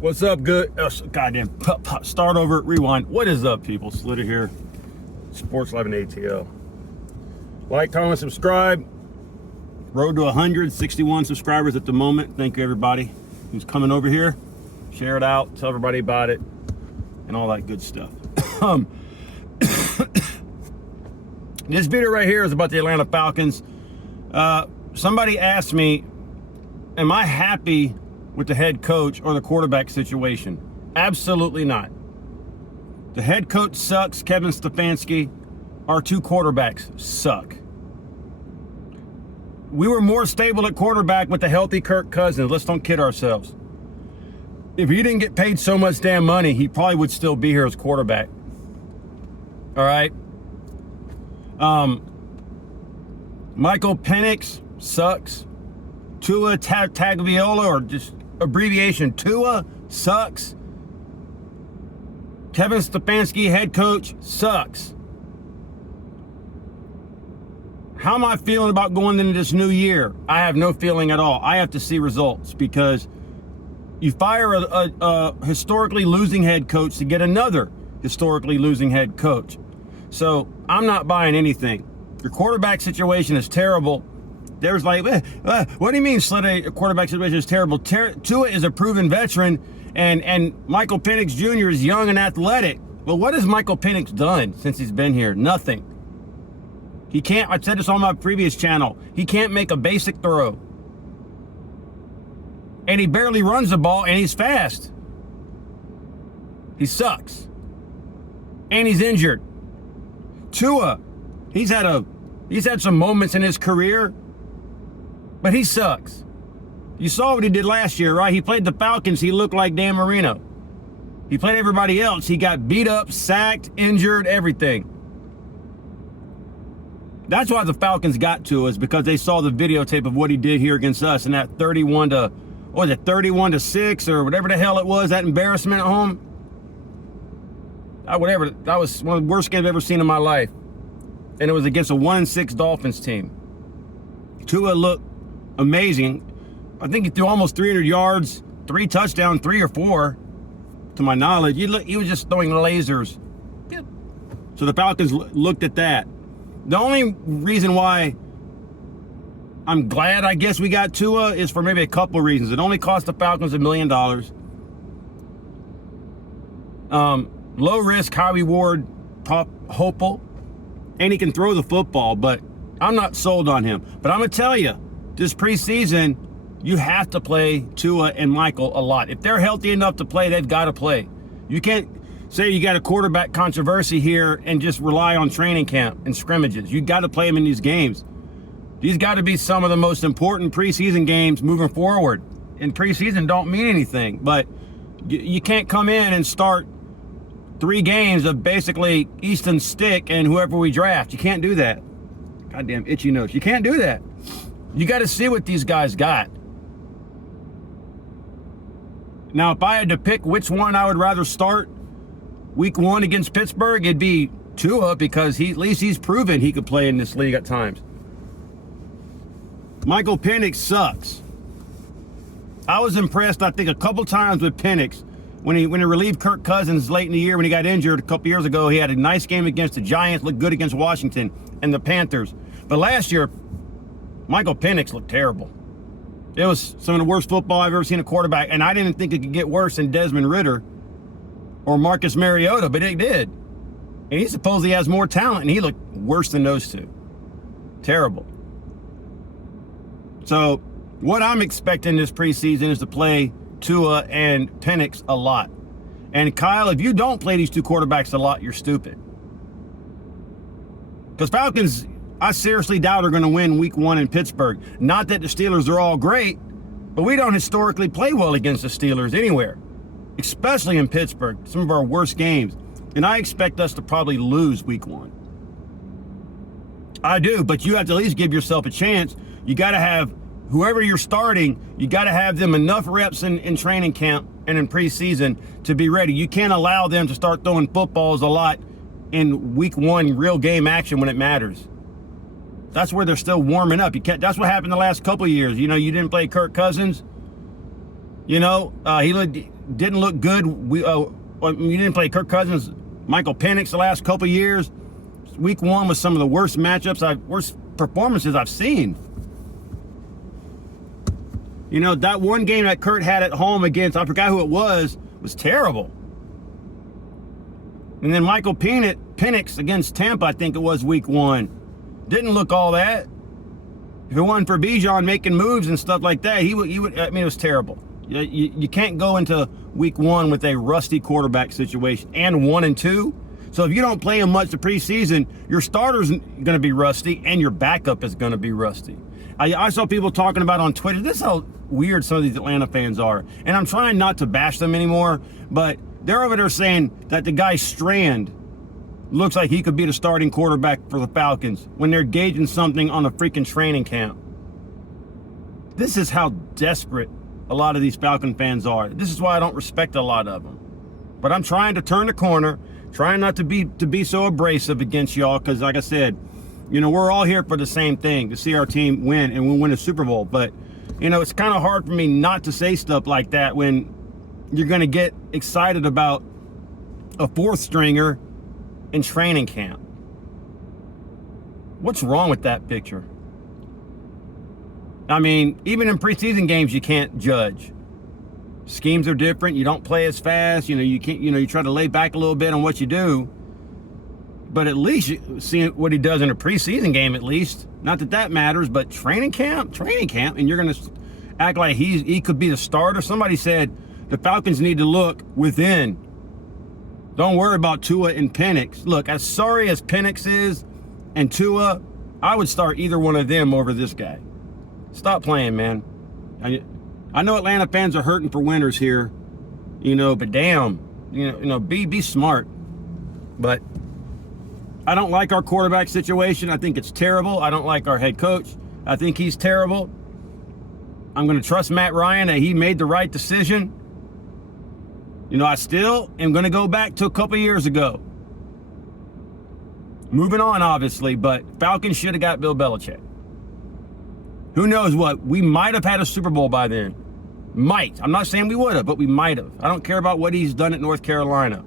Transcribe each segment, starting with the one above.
What's up, good? Goddamn, start over, rewind. What is up, people? Slita here, Sports Live and ATL. Like, comment, subscribe. Road to 161 subscribers at the moment. Thank you, everybody who's coming over here. Share it out, tell everybody about it, and all that good stuff. This video right here is about the Atlanta Falcons. Somebody asked me, am I happy with the head coach or the quarterback situation? Absolutely not. The head coach sucks. Kevin Stefanski. Our two quarterbacks suck. We were more stable at quarterback with the healthy Kirk Cousins. Let's don't kid ourselves. If he didn't get paid so much damn money, he probably would still be here as quarterback. All right. Michael Penix sucks. Tua Tagovailoa, or just abbreviation Tua, sucks. Kevin Stefanski, head coach, sucks. How am I feeling about going into this new year? I have no feeling at all. I have to see results, because you fire a historically losing head coach to get another historically losing head coach. So I'm not buying anything. Your quarterback situation is terrible. There's like, what do you mean, Slita, quarterback situation is terrible? Tua is a proven veteran, and Michael Penix Jr. is young and athletic. Well, what has Michael Penix done since he's been here? Nothing. He can't, I said this on my previous channel, he can't make a basic throw. And he barely runs the ball, and he's fast. He sucks. And he's injured. Tua, he's had some moments in his career, but he sucks. You saw what he did last year, right? He played the Falcons, he looked like Dan Marino. He played everybody else, he got beat up, sacked, injured, everything. That's why the Falcons got to us, because they saw the videotape of what he did here against us in that 31-6 or whatever the hell it was, that embarrassment at home. That was one of the worst games I've ever seen in my life. And it was against a 1-6 Dolphins team. Tua looked amazing. I think he threw almost 300 yards, 3 touchdowns, 3 or 4, to my knowledge. He was just throwing lasers. So the Falcons looked at that. The only reason why I'm glad, I guess, we got Tua is for maybe a couple of reasons. It only cost the Falcons $1 million. Low risk, high reward, hopeful. And he can throw the football, but I'm not sold on him. But I'm going to tell you, this preseason, you have to play Tua and Michael a lot. If they're healthy enough to play, they've got to play. You can't say you got a quarterback controversy here and just rely on training camp and scrimmages. You got to play them in these games. These got to be some of the most important preseason games moving forward. And preseason don't mean anything, but you can't come in and start 3 games of basically Easton Stick and whoever we draft. You can't do that. Goddamn itchy nose. You can't do that. You got to see what these guys got. Now, if I had to pick which one I would rather start week 1 against Pittsburgh, it'd be Tua, because at least he's proven he could play in this league at times. Michael Penix sucks. I was impressed, I think, a couple times with Penix. When he relieved Kirk Cousins late in the year when he got injured a couple years ago, he had a nice game against the Giants, looked good against Washington and the Panthers. But last year, Michael Penix looked terrible. It was some of the worst football I've ever seen a quarterback, and I didn't think it could get worse than Desmond Ridder or Marcus Mariota, but it did. And he supposedly has more talent, and he looked worse than those two. Terrible. So what I'm expecting this preseason is to play Tua and Penix a lot. And Kyle, if you don't play these two quarterbacks a lot, you're stupid. Because Falcons, I seriously doubt are going to win week 1 in Pittsburgh. Not that the Steelers are all great, but we don't historically play well against the Steelers anywhere, especially in Pittsburgh, some of our worst games. And I expect us to probably lose week 1. I do, but you have to at least give yourself a chance. You got to have whoever you're starting, you got to have them enough reps in training camp and in preseason to be ready. You can't allow them to start throwing footballs a lot in week 1 real game action when it matters. That's where they're still warming up. That's what happened the last couple of years. You know, you didn't play Kirk Cousins. You know, he didn't look good. You didn't play Kirk Cousins, Michael Penix the last couple years. Week 1 was some of the worst worst performances I've seen. You know, that one game that Kurt had at home against, I forgot who it was terrible. And then Michael Penix against Tampa, I think it was week 1. Didn't look all that. If it wasn't for Bijan making moves and stuff like that, he would. I mean, it was terrible. You can't go into week 1 with a rusty quarterback situation and 1 and 2. So if you don't play him much the preseason, your starter's going to be rusty and your backup is going to be rusty. I saw people talking about on Twitter, this is how weird some of these Atlanta fans are. And I'm trying not to bash them anymore, but they're over there saying that the guy Strand looks like he could be the starting quarterback for the Falcons when they're gauging something on a freaking training camp. This is how desperate a lot of these Falcon fans are. This is why I don't respect a lot of them. But I'm trying to turn the corner, trying not to be so abrasive against y'all, because like I said, you know, we're all here for the same thing, to see our team win, and we'll win a Super Bowl. But, you know, it's kind of hard for me not to say stuff like that when you're going to get excited about a 4th stringer in training camp. What's wrong with that picture? I mean, even in preseason games, you can't judge. Schemes are different. You don't play as fast. You know, you can't. You know, you try to lay back a little bit on what you do. But at least you see what he does in a preseason game. At least, not that matters. But training camp, and you're going to act like he could be the starter. Somebody said the Falcons need to look within. Don't worry about Tua and Penix. Look, as sorry as Penix is and Tua, I would start either one of them over this guy. Stop playing, man. I know Atlanta fans are hurting for winners here, you know, but damn, you know, be smart. But I don't like our quarterback situation. I think it's terrible. I don't like our head coach. I think he's terrible. I'm going to trust Matt Ryan that he made the right decision. You know, I still am going to go back to a couple years ago. Moving on, obviously, but Falcons should have got Bill Belichick. Who knows what? We might have had a Super Bowl by then. Might. I'm not saying we would have, but we might have. I don't care about what he's done at North Carolina.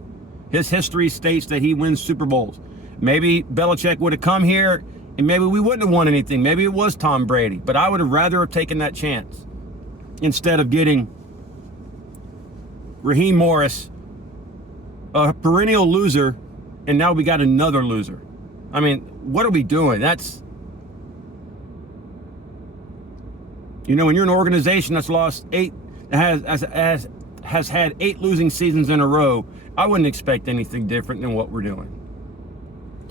His history states that he wins Super Bowls. Maybe Belichick would have come here, and maybe we wouldn't have won anything. Maybe it was Tom Brady. But I would have rather have taken that chance instead of getting Raheem Morris, a perennial loser, and now we got another loser. I mean, what are we doing? That's, you know, when you're an organization that's lost 8, has had 8 losing seasons in a row, I wouldn't expect anything different than what we're doing.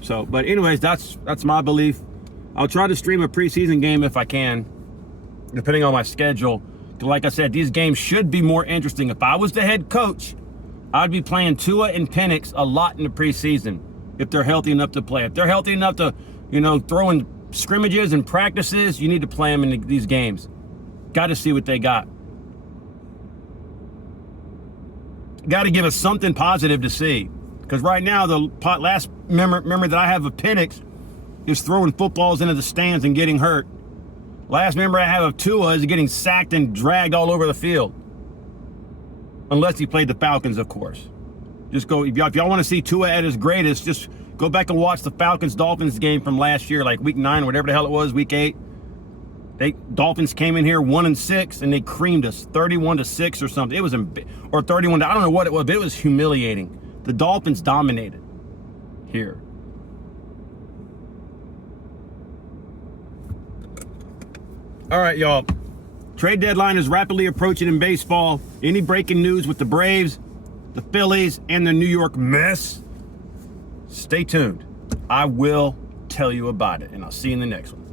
So, but anyways, that's my belief. I'll try to stream a preseason game if I can, depending on my schedule. Like I said, these games should be more interesting. If I was the head coach, I'd be playing Tua and Penix a lot in the preseason if they're healthy enough to play. If they're healthy enough to, you know, throw in scrimmages and practices, you need to play them in these games. Got to see what they got. Got to give us something positive to see. Because right now, the last memory that I have of Penix is throwing footballs into the stands and getting hurt. Last memory I have of Tua is getting sacked and dragged all over the field. Unless he played the Falcons, of course. Just go, if y'all want to see Tua at his greatest, just go back and watch the Falcons-Dolphins game from last year, like week 9, whatever the hell it was, week 8. Dolphins came in here 1-6 and they creamed us 31-6 or something. It was, or 31, I don't know what it was, but it was humiliating. The Dolphins dominated here. All right, y'all. Trade deadline is rapidly approaching in baseball. Any breaking news with the Braves, the Phillies, and the New York Mets? Stay tuned. I will tell you about it, and I'll see you in the next one.